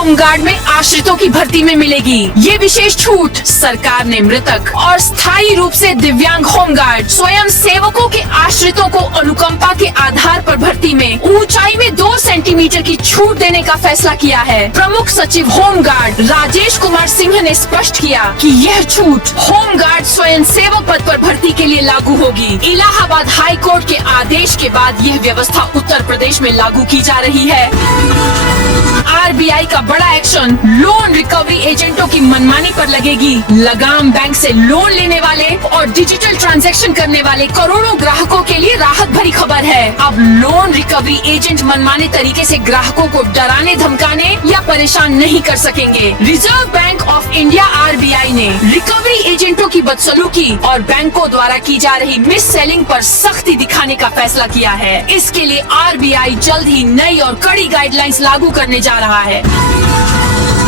Home guard में आश्रितों की भर्ती में मिलेगी। ये विशेष छूट सरकार ने मृतक और स्थायी रूप से दिव्यांग होमगार्ड स्वयं सेवकों के आश्रितों को अनुकंपा के आधार पर भर्ती में ऊंचाई में 2 सेंटीमीटर की छूट देने का फैसला किया है। प्रमुख सचिव होमगार्ड राजेश कुमार सिंह ने स्पष्ट किया कि यह छूट होमगार्ड स्वयं सेवक पद पर भर्ती के लिए लागू होगी। इलाहाबाद हाई कोर्ट के आदेश के बाद यह व्यवस्था उत्तर प्रदेश में लागू की जा रही है। आरबीआई का बड़ा एक्शन, लोन रिकवरी एजेंटों की मनमानी पर लगेगी लगाम। बैंक से लोन लेने वाले और डिजिटल ट्रांजैक्शन करने वाले करोड़ों ग्राहकों के लिए राहत भरी खबर है। अब लोन रिकवरी एजेंट मनमाने तरीके से ग्राहकों को डराने, धमकाने या परेशान नहीं कर सकेंगे। Reserve bank of India RBI ने रिकवरी एजेंटों की बदसलूकी और बैंकों द्वारा की जा रही मिस सेलिंग पर सख्ती दिखाने का फैसला किया है। इसके लिए आरबीआई जल्द ही नई और कड़ी गाइडलाइंस लागू करने जा रहा है।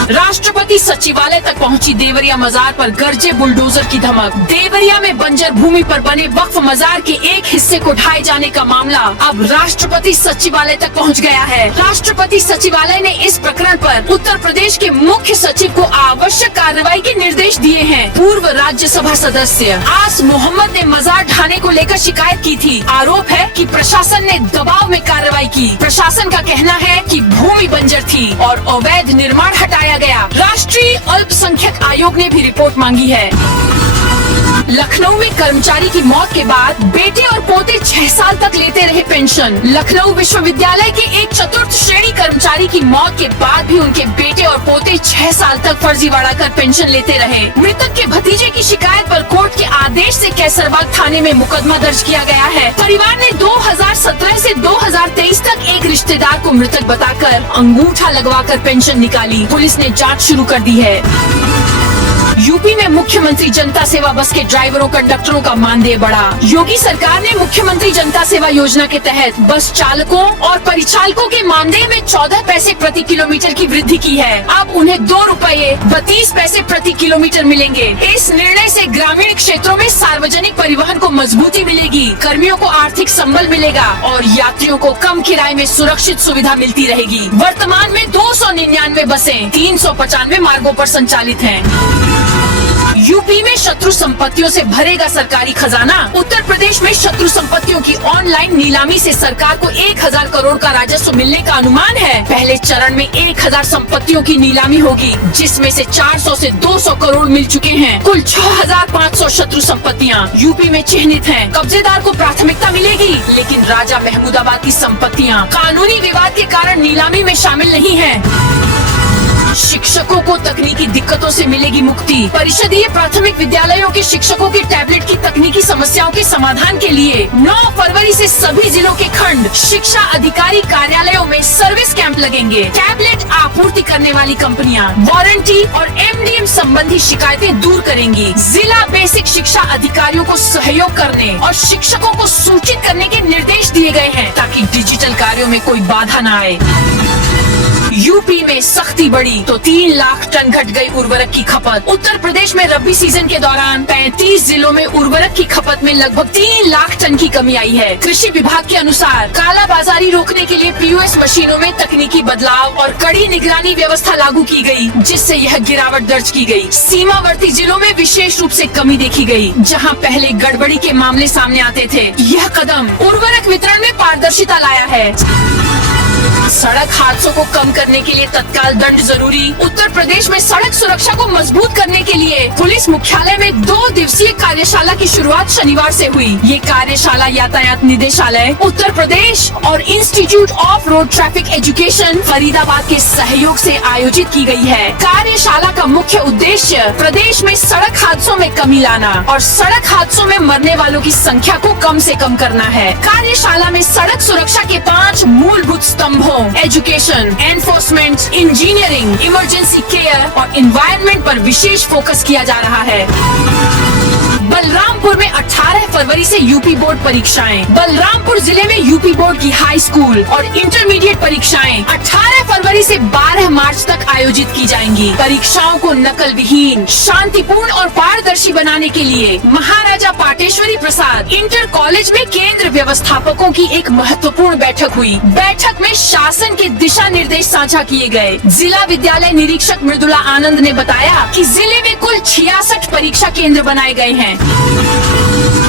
राष्ट्रपति सचिवालय तक पहुंची देवरिया मजार पर गरजे बुलडोजर की धमक। देवरिया में बंजर भूमि पर बने वक्फ मजार के एक हिस्से को ढाए जाने का मामला अब राष्ट्रपति सचिवालय तक पहुंच गया है। राष्ट्रपति सचिवालय ने इस प्रकरण पर उत्तर प्रदेश के मुख्य सचिव को आवश्यक कार्रवाई के निर्देश दिए हैं। पूर्व राज्यसभा सदस्य आस मोहम्मद ने मजार ढाने को लेकर शिकायत की थी। आरोप है कि प्रशासन ने दबाव में कार्रवाई की। प्रशासन का कहना है कि भूमि बंजर थी और अवैध निर्माण हटाया गया। राष्ट्रीय अल्पसंख्यक आयोग ने भी रिपोर्ट मांगी है। लखनऊ में कर्मचारी की मौत के बाद बेटे और पोते 6 साल तक लेते रहे पेंशन। लखनऊ विश्वविद्यालय के एक चतुर्थ श्रेणी कर्मचारी की मौत के बाद भी उनके बेटे और पोते 6 साल तक फर्जीवाड़ा कर पेंशन लेते रहे। मृतक के भतीजे की शिकायत पर कोर्ट के आदेश से कैसरबाग थाने में मुकदमा दर्ज किया गया है। परिवार ने 2017 से 2023 तक एक रिश्तेदार को मृतक बताकर अंगूठा लगवाकर पेंशन निकाली। पुलिस ने जाँच शुरू कर दी है। यूपी में मुख्यमंत्री जनता सेवा बस के ड्राइवरों कंडक्टरों का मानदेय बढ़ा। योगी सरकार ने मुख्यमंत्री जनता सेवा योजना के तहत बस चालकों और परिचालकों के मानदेय में 14 पैसे प्रति किलोमीटर की वृद्धि की है। अब उन्हें 2 रुपये 32 पैसे प्रति किलोमीटर मिलेंगे। इस निर्णय से ग्रामीण क्षेत्रों में सार्वजनिक परिवहन को मजबूती मिलेगी, कर्मियों को आर्थिक संबल मिलेगा और यात्रियों को कम किराए में सुरक्षित सुविधा मिलती रहेगी। वर्तमान में 299 बसें 395 मार्गों पर संचालित हैं। यूपी में शत्रु संपत्तियों से भरेगा सरकारी खजाना। उत्तर प्रदेश में शत्रु संपत्तियों की ऑनलाइन नीलामी से सरकार को 1000 करोड़ का राजस्व मिलने का अनुमान है। पहले चरण में 1000 संपत्तियों की नीलामी होगी, जिसमें से 400 से 200 करोड़ मिल चुके हैं। कुल 6500 शत्रु संपत्तियां यूपी में चिन्हित हैं। कब्जेदार को प्राथमिकता मिलेगी, लेकिन राजा महमूदाबाद की संपत्तियां कानूनी विवाद के कारण नीलामी में शामिल नहीं है। शिक्षकों को तकनीकी दिक्कतों से मिलेगी मुक्ति। परिषदीय प्राथमिक विद्यालयों के शिक्षकों की टैबलेट की तकनीकी समस्याओं के समाधान के लिए 9 फरवरी से सभी जिलों के खंड शिक्षा अधिकारी कार्यालयों में सर्विस कैंप लगेंगे। टैबलेट आपूर्ति करने वाली कंपनियां वारंटी और एमडीएम संबंधी शिकायतें दूर करेंगी। जिला बेसिक शिक्षा अधिकारियों को सहयोग करने और शिक्षकों को सूचित करने के निर्देश दिए गए हैं, ताकि डिजिटल कार्यों में कोई बाधा न आए। यूपी में सख्ती बढ़ी तो 3 लाख टन घट गई उर्वरक की खपत। उत्तर प्रदेश में रबी सीजन के दौरान 35 जिलों में उर्वरक की खपत में लगभग 3 लाख टन की कमी आई है। कृषि विभाग के अनुसार कालाबाजारी रोकने के लिए पीओएस मशीनों में तकनीकी बदलाव और कड़ी निगरानी व्यवस्था लागू की गई, जिससे यह गिरावट दर्ज की गई। सीमावर्ती जिलों में विशेष रूप से कमी देखी गई, जहां पहले गड़बड़ी के मामले सामने आते थे। यह कदम उर्वरक वितरण में पारदर्शिता लाया है। सड़क हादसों को कम करने के लिए तत्काल दंड जरूरी। उत्तर प्रदेश में सड़क सुरक्षा को मजबूत करने के लिए पुलिस मुख्यालय में 2 दिवसीय कार्यशाला की शुरुआत शनिवार से हुई। ये कार्यशाला यातायात निदेशालय उत्तर प्रदेश और institute of road traffic education Faridabad के सहयोग से आयोजित की गई है। कार्यशाला का मुख्य उद्देश्य प्रदेश में सड़क हादसों में कमी लाना और सड़क हादसों में मरने वालों की संख्या को कम से कम करना है। कार्यशाला में सड़क सुरक्षा के 5 मूलभूत स्तंभों education, enforcement, engineering, emergency care और इन्वायरमेंट पर विशेष फोकस किया जा रहा है। बलरामपुर में 18 फरवरी से यूपी बोर्ड परीक्षाएं। बलरामपुर जिले में यूपी बोर्ड की हाई स्कूल और इंटरमीडिएट परीक्षाएं 18 फरवरी जनवरी से 12 मार्च तक आयोजित की जाएंगी। परीक्षाओं को नकल विहीन, शांतिपूर्ण और पारदर्शी बनाने के लिए महाराजा पाटेश्वरी प्रसाद इंटर कॉलेज में केंद्र व्यवस्थापकों की एक महत्वपूर्ण बैठक हुई। बैठक में शासन के दिशा निर्देश साझा किए गए। जिला विद्यालय निरीक्षक मृदुला आनंद ने बताया कि जिले में कुल 66 परीक्षा केंद्र बनाए गए हैं।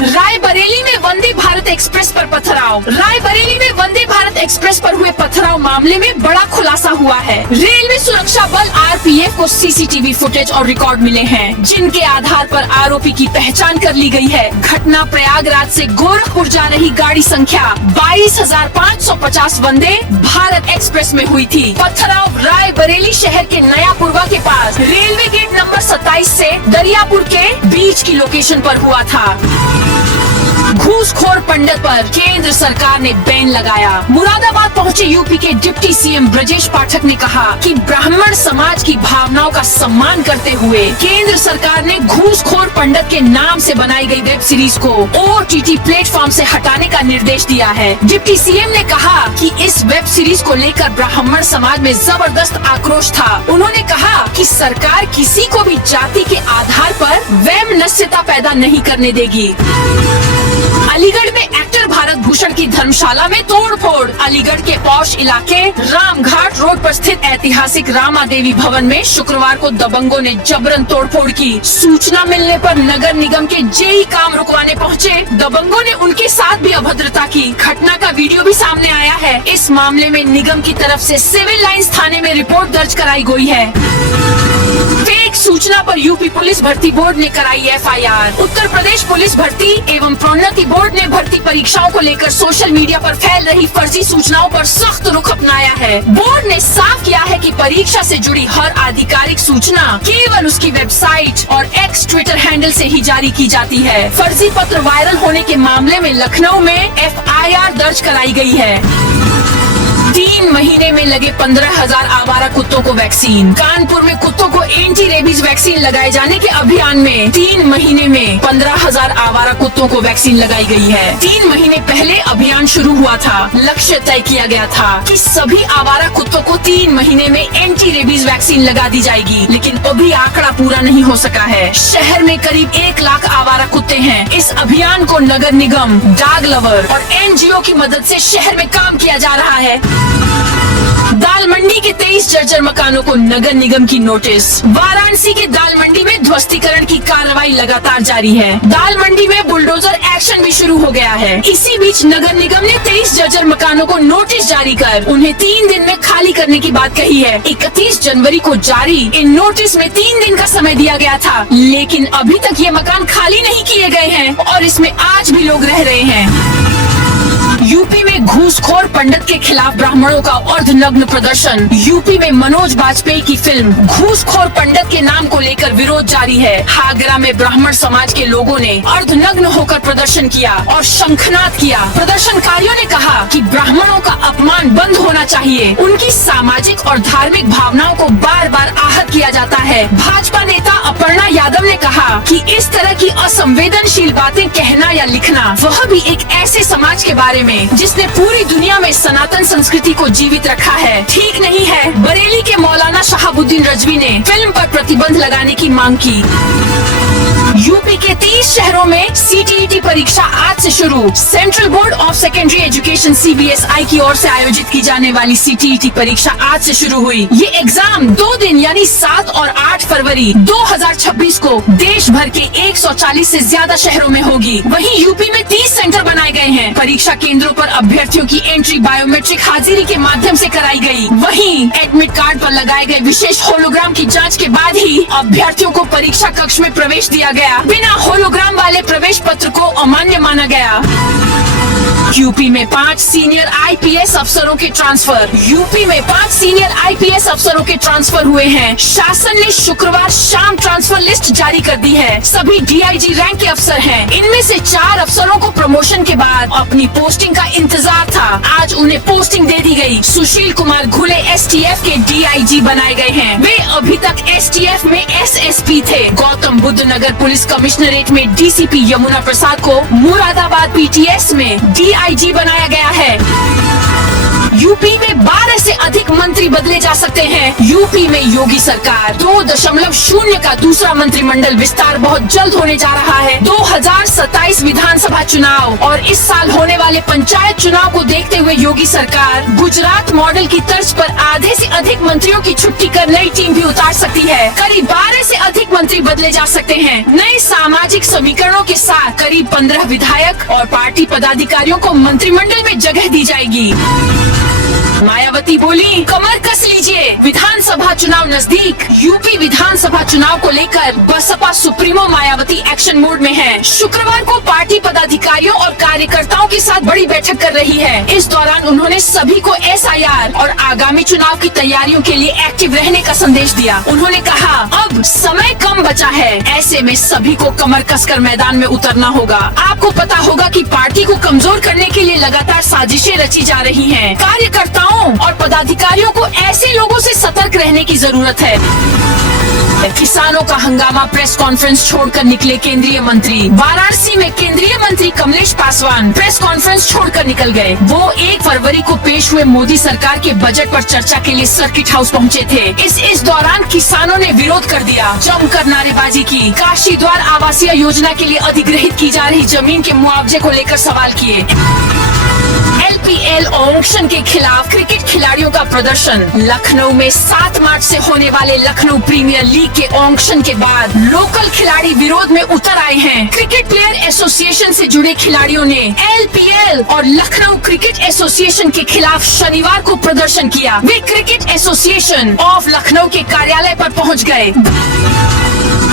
रायबरेली में वंदे भारत एक्सप्रेस पर पथराव। रायबरेली में वंदे भारत एक्सप्रेस पर हुए पथराव मामले में बड़ा खुलासा हुआ है। रेलवे सुरक्षा बल RPF को CCTV फुटेज और रिकॉर्ड मिले हैं, जिनके आधार पर आरोपी की पहचान कर ली गई है। घटना प्रयागराज से गोरखपुर जा रही गाड़ी संख्या 22,550 वंदे भारत एक्सप्रेस में हुई थी। पथराव रायबरेली शहर के नयापुरवा के पास रेलवे गेट नंबर 27 से दरियापुर के बीच की लोकेशन पर हुआ था। घूसखोर पंडित पर केंद्र सरकार ने बैन लगाया। मुरादाबाद पहुंचे यूपी के डिप्टी सीएम ब्रजेश पाठक ने कहा कि ब्राह्मण समाज की भावनाओं का सम्मान करते हुए केंद्र सरकार ने घूसखोर पंडित के नाम से बनाई गई वेब सीरीज को OTT प्लेटफॉर्म से हटाने का निर्देश दिया है। डिप्टी सीएम ने कहा कि इस वेब सीरीज को लेकर ब्राह्मण समाज में जबरदस्त आक्रोश था। उन्होंने कहा कि सरकार किसी को भी जाति के आधार पर वैमनस्यता पैदा नहीं करने देगी। अलीगढ़ में एक्टर भारत भूषण की धर्मशाला में तोड़फोड़। अलीगढ़ के पौष इलाके रामघाट रोड पर स्थित ऐतिहासिक रामा देवी भवन में शुक्रवार को दबंगों ने जबरन तोड़फोड़ की। सूचना मिलने पर नगर निगम के जेई काम रुकवाने पहुंचे। दबंगों ने उनके साथ भी अभद्रता की। घटना का वीडियो भी सामने आया है। इस मामले में निगम की तरफ से सिविल लाइंस थाने में रिपोर्ट दर्ज कराई गई है। फेक सूचना पर यूपी पुलिस भर्ती बोर्ड ने कराई FIR। उत्तर प्रदेश पुलिस भर्ती एवं प्रोन्नति बोर्ड ने भर्ती परीक्षाओं को लेकर सोशल मीडिया पर फैल रही फर्जी सूचनाओं पर सख्त रुख अपनाया है। बोर्ड ने साफ किया है कि परीक्षा से जुड़ी हर आधिकारिक सूचना केवल उसकी वेबसाइट और X ट्विटर हैंडल से ही जारी की जाती है। फर्जी पत्र वायरल होने के मामले में लखनऊ में FIR दर्ज कराई गई है। 3 महीने में लगे 15,000 आवारा कुत्तों को वैक्सीन। कानपुर में कुत्तों को एंटी रेबीज वैक्सीन लगाए जाने के अभियान में 3 महीने में 15,000 आवारा कुत्तों को वैक्सीन लगाई गई है। 3 महीने पहले अभियान शुरू हुआ था। लक्ष्य तय किया गया था कि सभी आवारा कुत्तों को 3 महीने में एंटी रेबीज वैक्सीन लगा दी जाएगी, लेकिन अभी आंकड़ा पूरा नहीं हो सका है। शहर में करीब 1 लाख आवारा कुत्ते हैं। इस अभियान को नगर निगम, डॉग लवर और NGO की मदद से शहर में काम किया जा रहा है। दाल मंडी के 23 जर्जर मकानों को नगर निगम की नोटिस। वाराणसी के दाल मंडी में ध्वस्तीकरण की कार्रवाई लगातार जारी है। दाल मंडी में बुलडोजर एक्शन भी शुरू हो गया है। इसी बीच नगर निगम ने 23 जर्जर मकानों को नोटिस जारी कर उन्हें 3 दिन में खाली करने की बात कही है। 31 जनवरी को जारी इन नोटिस में 3 दिन का समय दिया गया था, लेकिन अभी तक ये मकान खाली नहीं किए गए हैं और इसमें आज भी लोग रह रहे हैं। यूपी में घूसखोर पंडित के खिलाफ ब्राह्मणों का अर्धनग्न प्रदर्शन। यूपी में मनोज बाजपेयी की फिल्म घूसखोर पंडित के नाम को लेकर विरोध जारी है। हागरा में ब्राह्मण समाज के लोगों ने अर्धनग्न होकर प्रदर्शन किया और शंखनाद किया। प्रदर्शनकारियों ने कहा कि ब्राह्मणों का अपमान बंद होना चाहिए। उनकी सामाजिक और धार्मिक भावनाओं को बार बार आहत किया जाता है। भाजपा नेता अपर्णा यादव ने कहा कि इस तरह की असंवेदनशील बातें कहना या लिखना, वह भी एक ऐसे समाज के बारे में जिसने पूरी दुनिया में सनातन संस्कृति को जीवित रखा है, ठीक नहीं है। बरेली के मौलाना शहाबुद्दीन रजवी ने फिल्म पर प्रतिबंध लगाने की मांग की। यूपी के 30 शहरों में CTET परीक्षा आज से शुरू। Central board of secondary education CBSI की ओर से आयोजित की जाने वाली CTET परीक्षा आज से शुरू हुई। ये एग्जाम 2 दिन यानी 7 और 8 फरवरी 2026 को देश भर के 140 से ज्यादा शहरों में होगी। वहीं यूपी में 30 सेंटर बनाए गए हैं। परीक्षा केंद्रों पर अभ्यर्थियों की एंट्री बायोमेट्रिक हाजिरी के माध्यम से कराई गई। वहीं एडमिट कार्ड पर लगाए गए विशेष होलोग्राम की जांच के बाद ही अभ्यर्थियों को परीक्षा कक्ष में प्रवेश दिया गया। बिना होलोग्राम वाले प्रवेश पत्र को अमान्य माना गया। यूपी में 5 सीनियर IPS अफसरों के ट्रांसफर। यूपी में 5 सीनियर IPS अफसरों के ट्रांसफर हुए हैं। शासन ने शुक्रवार शाम ट्रांसफर लिस्ट जारी कर दी है। सभी DIG रैंक के अफसर हैं। इनमें से 4 अफसरों को प्रमोशन के बाद अपनी पोस्टिंग का इंतजार था। आज उन्हें पोस्टिंग दे दी गई। सुशील कुमार घुले STF के DIG बनाए गए हैं। वे अभी तक STF में SSP थे। गौतम बुद्ध नगर पुलिस कमिश्नरेट में DCP यमुना प्रसाद को मुरादाबाद PTS में DIG बनाया गया है। यूपी में 12 से अधिक मंत्री बदले जा सकते हैं। यूपी में योगी सरकार 2.0 का दूसरा मंत्रिमंडल विस्तार बहुत जल्द होने जा रहा है। 2027 विधानसभा चुनाव और इस साल होने वाले पंचायत चुनाव को देखते हुए योगी सरकार गुजरात मॉडल की तर्ज पर आधे से अधिक मंत्रियों की छुट्टी कर नई टीम भी उतार सकती है। करीब 12 से अधिक मंत्री बदले जा सकते हैं। नए सामाजिक समीकरणों के साथ करीब 15 विधायक और पार्टी पदाधिकारियों को मंत्रिमंडल में जगह दी जाएगी। मायावती बोली, कमर कस लीजिए, विधानसभा चुनाव नजदीक। यूपी विधानसभा चुनाव को लेकर BSP supremo Mayawati action mode में है। शुक्रवार को पार्टी पदाधिकारियों और कार्यकर्ताओं के साथ बड़ी बैठक कर रही है। इस दौरान उन्होंने सभी को SIR और आगामी चुनाव की तैयारियों के लिए एक्टिव रहने का संदेश दिया। उन्होंने कहा, अब समय कम बचा है, ऐसे में सभी को कमर कसकर मैदान में उतरना होगा। आपको पता होगा कि पार्टी को कमजोर करने के लिए लगातार साजिशें रची जा रही हैं। कार्यकर्ताओं और पदाधिकारियों को ऐसे लोगों से सतर्क रहने की जरूरत है। किसानों का हंगामा, प्रेस कॉन्फ्रेंस छोड़कर निकले केंद्रीय मंत्री। वाराणसी में केंद्रीय मंत्री कमलेश पासवान प्रेस कॉन्फ्रेंस छोड़कर निकल गए। वो 1 फरवरी को पेश हुए मोदी सरकार के बजट पर चर्चा के लिए सर्किट हाउस पहुंचे थे। इस दौरान किसानों ने विरोध कर दिया, जमकर नारेबाजी की। काशी द्वार आवासीय योजना के लिए अधिग्रहित की जा रही जमीन के मुआवजे को लेकर सवाल किए। LPL ऑक्शन के खिलाफ क्रिकेट खिलाड़ियों का प्रदर्शन। लखनऊ में 7 मार्च से होने वाले लखनऊ प्रीमियर लीग के ऑक्शन के बाद लोकल खिलाड़ी विरोध में उतर आए हैं। क्रिकेट प्लेयर एसोसिएशन से जुड़े खिलाड़ियों ने LPL और लखनऊ क्रिकेट एसोसिएशन के खिलाफ शनिवार को प्रदर्शन किया। वे क्रिकेट एसोसिएशन ऑफ लखनऊ के कार्यालय पर पहुंच गए।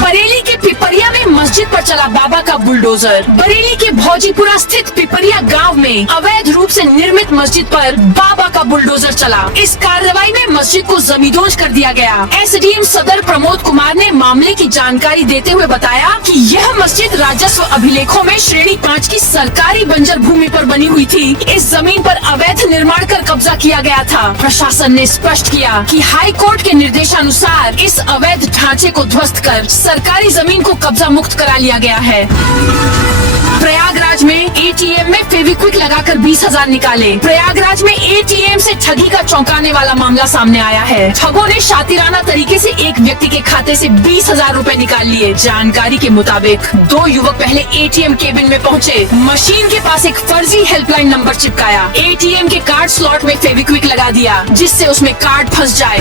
बरेली के पिपरिया में मस्जिद पर चला बाबा का बुलडोजर। बरेली के भौजीपुरा स्थित पिपरिया गांव में अवैध रूप से निर्मित मस्जिद पर बाबा का बुलडोजर चला। इस कार्रवाई में मस्जिद को जमींदोज कर दिया गया। SDM सदर प्रमोद कुमार ने मामले की जानकारी देते हुए बताया कि यह मस्जिद राजस्व अभिलेखों में श्रेणी 5 की सरकारी बंजर भूमि पर बनी हुई थी। इस जमीन पर अवैध निर्माण कर कब्जा किया गया था। प्रशासन ने स्पष्ट किया कि हाई कोर्ट के निर्देशानुसार इस अवैध ढांचे को ध्वस्त कर सरकारी जमीन को कब्जा मुक्त करा लिया गया है। प्रयागराज में ATM में फेविक्विक लगाकर 20,000 निकाले। प्रयागराज में ATM से ठगी का चौंकाने वाला मामला सामने आया है। ठगों ने शातिराना तरीके से एक व्यक्ति के खाते से 20,000 रूपए निकाल लिए। जानकारी के मुताबिक 2 युवक पहले ATM केबिन में पहुंचे, मशीन के पास एक फर्जी हेल्पलाइन नंबर चिपकाया। ATM के कार्ड स्लॉट में फेविक्विक लगा दिया, जिससे उसमें कार्ड फंस जाए।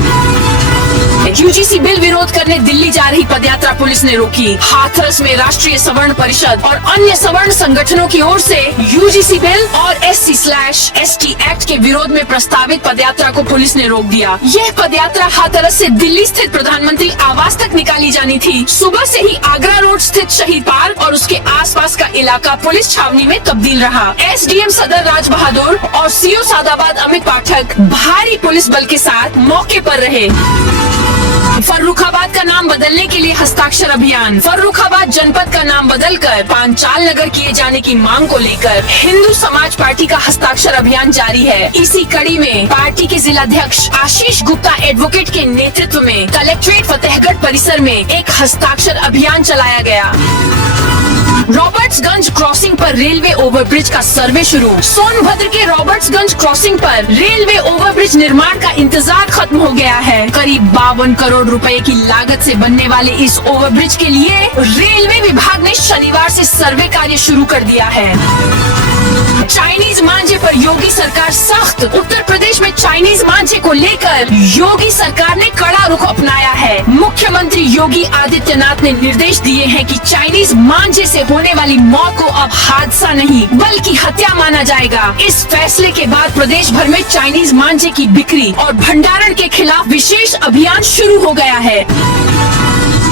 UGC बिल विरोध करने दिल्ली जा रही पदयात्रा पुलिस ने रोकी। हाथरस में राष्ट्रीय सवर्ण परिषद और अन्य सवर्ण संगठनों की ओर से UGC बिल और SC/ST एक्ट के विरोध में प्रस्तावित पदयात्रा को पुलिस ने रोक दिया। यह पदयात्रा हाथरस से दिल्ली स्थित प्रधानमंत्री आवास तक निकाली जानी थी। सुबह से ही आगरा रोड स्थित शहीद पार्क और उसके आसपास का इलाका पुलिस छावनी में तब्दील रहा। SDM सदर राज बहादुर और CO सादाबाद अमित पाठक भारी पुलिस बल के साथ मौके पर रहे। फर्रुखाबाद का नाम बदलने के लिए हस्ताक्षर अभियान। फर्रुखाबाद जनपद का नाम बदलकर पांचाल नगर किए जाने की मांग को लेकर हिंदू समाज पार्टी का हस्ताक्षर अभियान जारी है। इसी कड़ी में पार्टी के जिलाध्यक्ष आशीष गुप्ता एडवोकेट के नेतृत्व में कलेक्ट्रेट फतेहगढ़ परिसर में एक हस्ताक्षर अभियान चलाया गया। रॉबर्ट्सगंज क्रॉसिंग पर रेलवे ओवरब्रिज का सर्वे शुरू। सोनभद्र के रॉबर्ट्सगंज क्रॉसिंग पर रेलवे ओवरब्रिज निर्माण का इंतजार खत्म हो गया है। करीब 52 करोड़ रुपए की लागत से बनने वाले इस ओवरब्रिज के लिए रेलवे विभाग ने शनिवार से सर्वे कार्य शुरू कर दिया है। चाइनीज मांझे पर योगी सरकार सख्त। उत्तर प्रदेश में चाइनीज मांझे को लेकर योगी सरकार ने कड़ा रुख अपनाया है। मुख्यमंत्री योगी आदित्यनाथ ने निर्देश दिए हैं कि चाइनीज मांझे से होने वाली मौत को अब हादसा नहीं बल्कि हत्या माना जाएगा। इस फैसले के बाद प्रदेश भर में चाइनीज मांझे की बिक्री और भंडारण के खिलाफ विशेष अभियान शुरू हो गया है।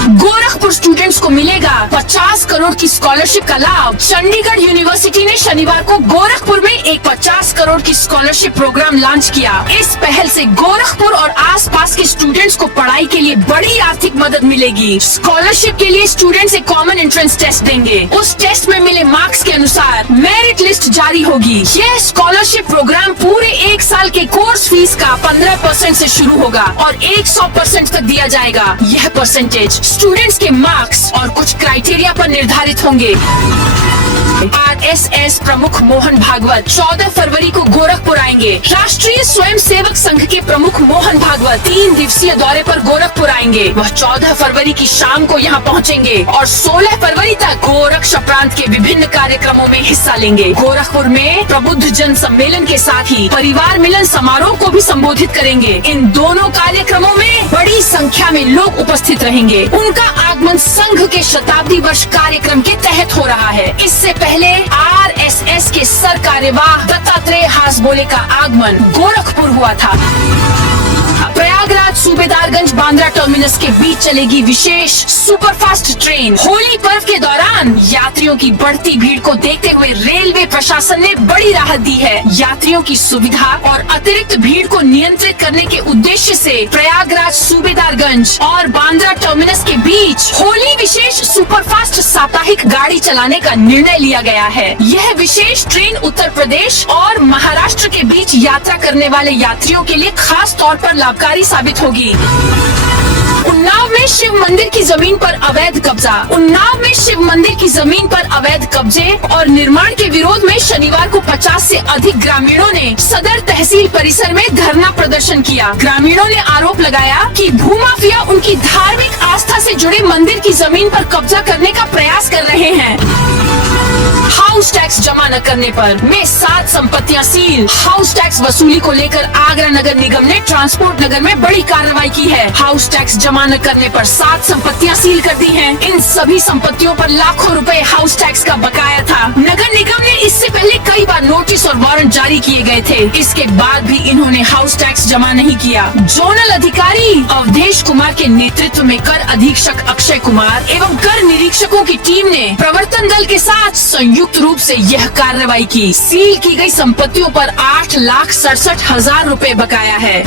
गोरखपुर स्टूडेंट्स को मिलेगा 50 करोड़ की स्कॉलरशिप का लाभ। चंडीगढ़ यूनिवर्सिटी ने शनिवार को गोरखपुर में एक 50 करोड़ की स्कॉलरशिप प्रोग्राम लॉन्च किया। इस पहल से गोरखपुर और आसपास के स्टूडेंट्स को पढ़ाई के लिए बड़ी आर्थिक मदद मिलेगी। स्कॉलरशिप के लिए स्टूडेंट्स एक कॉमन एंट्रेंस टेस्ट देंगे। उस टेस्ट में मिले मार्क्स के अनुसार मेरिट लिस्ट जारी होगी। यह स्कॉलरशिप प्रोग्राम पूरे 1 साल के कोर्स फीस का 15% से शुरू होगा और 100% तक दिया जाएगा। यह परसेंटेज स्टूडेंट्स के मार्क्स और कुछ क्राइटेरिया पर निर्धारित होंगे। RSS प्रमुख मोहन भागवत 14 फरवरी को गोरखपुर आएंगे। राष्ट्रीय स्वयंसेवक संघ के प्रमुख मोहन भागवत 3 दिवसीय दौरे पर गोरखपुर आएंगे। वह 14 फरवरी की शाम को यहाँ पहुँचेंगे और 16 फरवरी तक गोरक्ष प्रांत के विभिन्न कार्यक्रमों में हिस्सा लेंगे। गोरखपुर में प्रबुद्ध जन सम्मेलन के साथ ही परिवार मिलन समारोह को भी संबोधित करेंगे। इन दोनों कार्यक्रमों में बड़ी संख्या में लोग उपस्थित रहेंगे। उनका आगमन संघ के शताब्दी वर्ष कार्यक्रम के तहत हो रहा है। इससे पहले RSS के सर कार्यवाह दत्तात्रेय हासबोले का आगमन गोरखपुर हुआ था। प्रयागराज सूबेदारगंज बांद्रा टर्मिनस के बीच चलेगी विशेष सुपरफास्ट ट्रेन। होली पर्व के दौरान यात्रियों की बढ़ती भीड़ को देखते हुए रेलवे प्रशासन ने बड़ी राहत दी है। यात्रियों की सुविधा और अतिरिक्त भीड़ को नियंत्रित करने के उद्देश्य से प्रयागराज सूबेदारगंज और बांद्रा टर्मिनस के बीच होली विशेष सुपरफास्ट साप्ताहिक गाड़ी चलाने का निर्णय लिया गया है। यह विशेष ट्रेन उत्तर प्रदेश और महाराष्ट्र के बीच यात्रा करने वाले यात्रियों के लिए खास तौर पर लाभकारी साबित होगी। उन्नाव में शिव मंदिर की जमीन पर अवैध कब्जा। उन्नाव में शिव मंदिर की जमीन पर अवैध कब्जे और निर्माण के विरोध में शनिवार को 50 से अधिक ग्रामीणों ने सदर तहसील परिसर में धरना प्रदर्शन किया। ग्रामीणों ने आरोप लगाया कि भूमाफिया उनकी धार्मिक आस्था से जुड़े मंदिर की जमीन पर कब्जा करने का प्रयास कर रहे हैं। हाउस टैक्स जमा न करने पर में 7 संपत्तियां सील। हाउस टैक्स वसूली को लेकर आगरा नगर निगम ने ट्रांसपोर्ट नगर में बड़ी कार्रवाई की है। हाउस टैक्स जमा न करने पर 7 संपत्तियां सील कर दी हैं। इन सभी संपत्तियों पर लाखों रुपए हाउस टैक्स का बकाया था। नगर निगम ने इससे पहले कई बार नोटिस और वारंट जारी किए गए थे। इसके बाद भी इन्होंने हाउस टैक्स जमा नहीं किया। जोनल अधिकारी अवधेश कुमार के नेतृत्व में कर अधीक्षक अक्षय कुमार एवं कर निरीक्षकों की टीम ने प्रवर्तन दल के साथ संयुक्त रूप से यह कार्रवाई की। सील की गई संपत्तियों पर 8,67,000 रुपए बकाया है।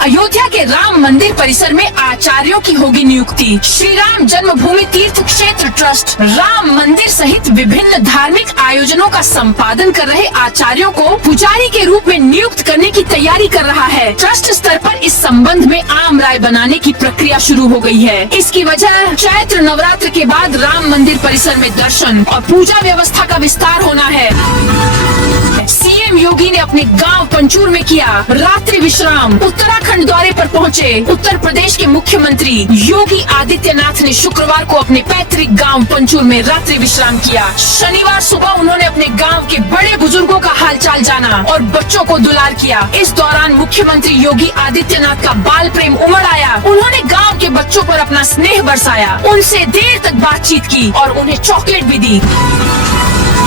अयोध्या के राम मंदिर परिसर में आचार्यों की होगी नियुक्ति। श्री राम जन्मभूमि तीर्थ क्षेत्र ट्रस्ट राम मंदिर सहित विभिन्न धार्मिक आयोजनों का संपादन कर रहे आचार्यों को पुजारी के रूप में नियुक्त करने की तैयारी कर रहा है। ट्रस्ट स्तर पर इस संबंध में आम राय बनाने की प्रक्रिया शुरू हो गई है। इसकी वजह चैत्र नवरात्र के बाद राम मंदिर परिसर में दर्शन और पूजा व्यवस्था का विस्तार होना है। सीएम योगी ने अपने गांव पंचूर में किया रात्रि विश्राम। उत्तराखंड दौरे पर पहुंचे उत्तर प्रदेश के मुख्यमंत्री योगी आदित्यनाथ ने शुक्रवार को अपने पैतृक गांव पंचूर में रात्रि विश्राम किया। शनिवार सुबह उन्होंने अपने गांव के बड़े बुजुर्गों का हालचाल जाना और बच्चों को दुलार किया। इस दौरान मुख्यमंत्री योगी आदित्यनाथ का बाल प्रेम उमड़ आया। उन्होंने गाँव के बच्चों पर अपना स्नेह बरसाया, उनसे देर तक बातचीत की और उन्हें चॉकलेट भी दी।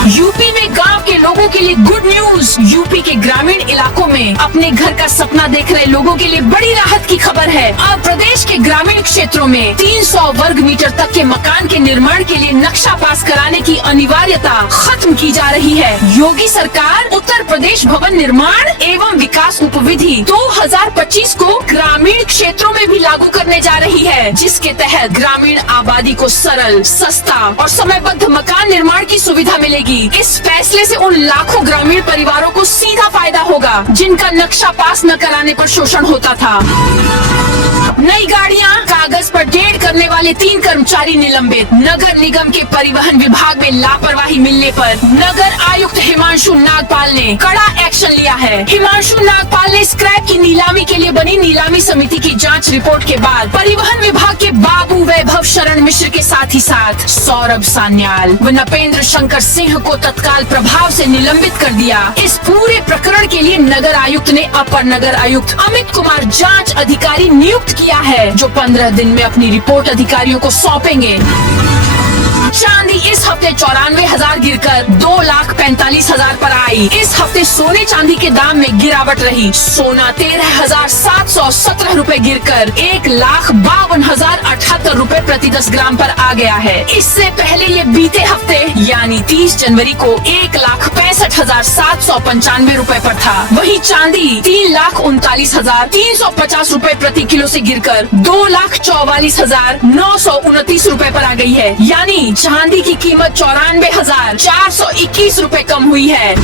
यूपी में गांव के लोगों के लिए गुड न्यूज। यूपी के ग्रामीण इलाकों में अपने घर का सपना देख रहे लोगों के लिए बड़ी राहत की खबर है। अब प्रदेश के ग्रामीण क्षेत्रों में 300 वर्ग मीटर तक के मकान के निर्माण के लिए नक्शा पास कराने की अनिवार्यता खत्म की जा रही है। योगी सरकार उत्तर प्रदेश भवन निर्माण एवं विकास उपविधि 2025 को ग्रामीण क्षेत्रों में भी लागू करने जा रही है, जिसके तहत ग्रामीण आबादी को सरल, सस्ता और समयबद्ध मकान निर्माण की सुविधा मिलेगी। इस फैसले से उन लाखों ग्रामीण परिवारों को सीधा फायदा होगा जिनका नक्शा पास न कराने पर शोषण होता था। नई गाड़ियां, कागज पर डेढ़ करने वाले 3 कर्मचारी निलंबित। नगर निगम के परिवहन विभाग में लापरवाही मिलने पर नगर आयुक्त हिमांशु नागपाल ने कड़ा एक्शन लिया है। हिमांशु नागपाल ने स्क्रैप की नीलामी के लिए बनी नीलामी समिति की जांच रिपोर्ट के बाद परिवहन विभाग के बाबू वैभव शरण मिश्र के साथ ही साथ सौरभ सान्याल व नपेंद्र शंकर सिंह को तत्काल प्रभाव से निलंबित कर दिया। इस पूरे प्रकरण के लिए नगर आयुक्त ने अपर नगर आयुक्त अमित कुमार जांच अधिकारी नियुक्त किया है, जो 15 दिन में अपनी रिपोर्ट अधिकारियों को सौंपेंगे। चांदी इस हफ्ते 94,000 गिरकर 2,45,000 पर आई। इस हफ्ते सोने चांदी के दाम में गिरावट रही। सोना 13,717 रुपए गिरकर 1,52,078 रुपए प्रति 10 ग्राम पर आ गया है। इससे पहले ये बीते हफ्ते यानी 30 जनवरी को 1,65,795 रुपए पर था। वहीं चांदी 3,39,350 रुपए प्रति किलो से गिरकर 2,44,929 रुपए पर आ गई है, यानी चांदी की कीमत 94,421 रूपए कम हुई है।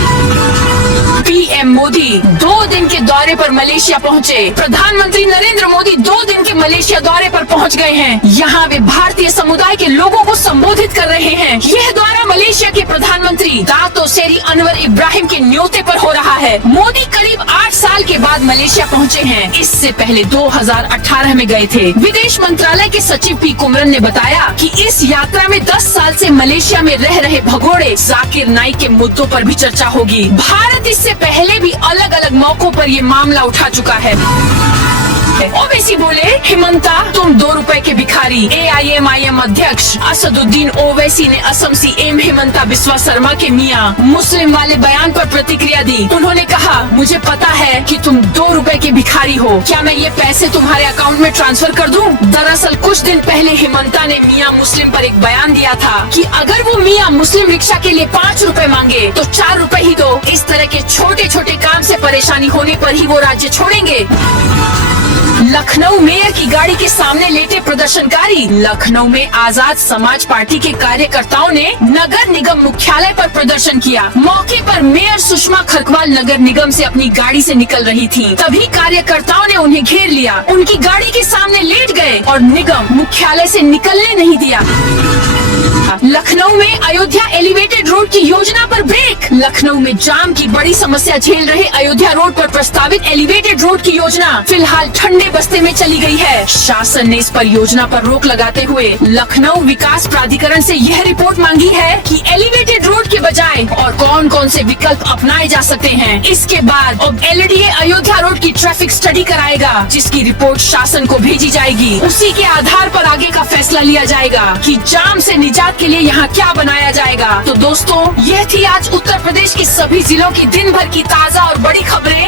पीएम मोदी 2 दिन के दौरे पर मलेशिया पहुँचे। प्रधानमंत्री नरेंद्र मोदी 2 दिन के मलेशिया दौरे पर पहुँच गए हैं। यहाँ वे भारतीय समुदाय के लोगों को संबोधित कर रहे हैं। यह दौरा मलेशिया के प्रधानमंत्री दातो सेरी अनवर इब्राहिम के न्योते पर हो रहा है। मोदी करीब 8 साल के बाद मलेशिया पहुँचे हैं। इससे पहले 2018 में गए थे। विदेश मंत्रालय के सचिव पी कुमरन ने बताया कि इस यात्रा में 10 साल से मलेशिया में रह रहे भगोड़े जाकिर नाइक के मुद्दों पर भी चर्चा होगी। भारत इससे पहले भी अलग अलग मौकों पर ये मामला उठा चुका है। ओवैसी बोले, हिमंता तुम 2 रुपए के भिखारी। AIMIM अध्यक्ष असदुद्दीन ओवैसी ने असम CM हिमंता बिस्वा शर्मा के मियां मुस्लिम वाले बयान पर प्रतिक्रिया दी। उन्होंने कहा, मुझे पता है कि तुम 2 रुपए के भिखारी हो, क्या मैं ये पैसे तुम्हारे अकाउंट में ट्रांसफर कर दूं? दरअसल कुछ दिन पहले हिमंता ने मियां मुस्लिम पर एक बयान दिया था कि अगर वो मियां मुस्लिम रिक्शा के लिए 5 रुपए मांगे तो 4 रुपए ही दो। इस तरह के छोटे छोटे काम से परेशानी होने पर ही वो राज्य छोड़ेंगे। लखनऊ मेयर की गाड़ी के सामने लेटे प्रदर्शनकारी। लखनऊ में आजाद समाज पार्टी के कार्यकर्ताओं ने नगर निगम मुख्यालय पर प्रदर्शन किया। मौके पर मेयर सुषमा खरकवाल नगर निगम से अपनी गाड़ी से निकल रही थीं। तभी कार्यकर्ताओं ने उन्हें घेर लिया, उनकी गाड़ी के सामने लेट गए और निगम मुख्यालय से निकलने नहीं दिया। लखनऊ में अयोध्या एलिवेटेड रोड की योजना पर ब्रेक। लखनऊ में जाम की बड़ी समस्या झेल रहे अयोध्या रोड पर प्रस्तावित एलिवेटेड रोड की योजना फिलहाल ठंडे बस्ते में चली गई है। शासन ने इस परियोजना पर रोक लगाते हुए लखनऊ विकास प्राधिकरण से यह रिपोर्ट मांगी है कि एलिवेटेड रोड के बजाय और कौन कौन से विकल्प अपनाए जा सकते हैं। इसके बाद अब LDA अयोध्या रोड की ट्रैफिक स्टडी कराएगा, जिसकी रिपोर्ट शासन को भेजी जाएगी। उसी के आधार पर आगे का फैसला लिया जाएगा कि जाम से निजात के लिए यहाँ क्या बनाया जाएगा। तो दोस्तों, यह थी आज उत्तर प्रदेश के सभी जिलों की दिन भर की ताज़ा और बड़ी खबरें।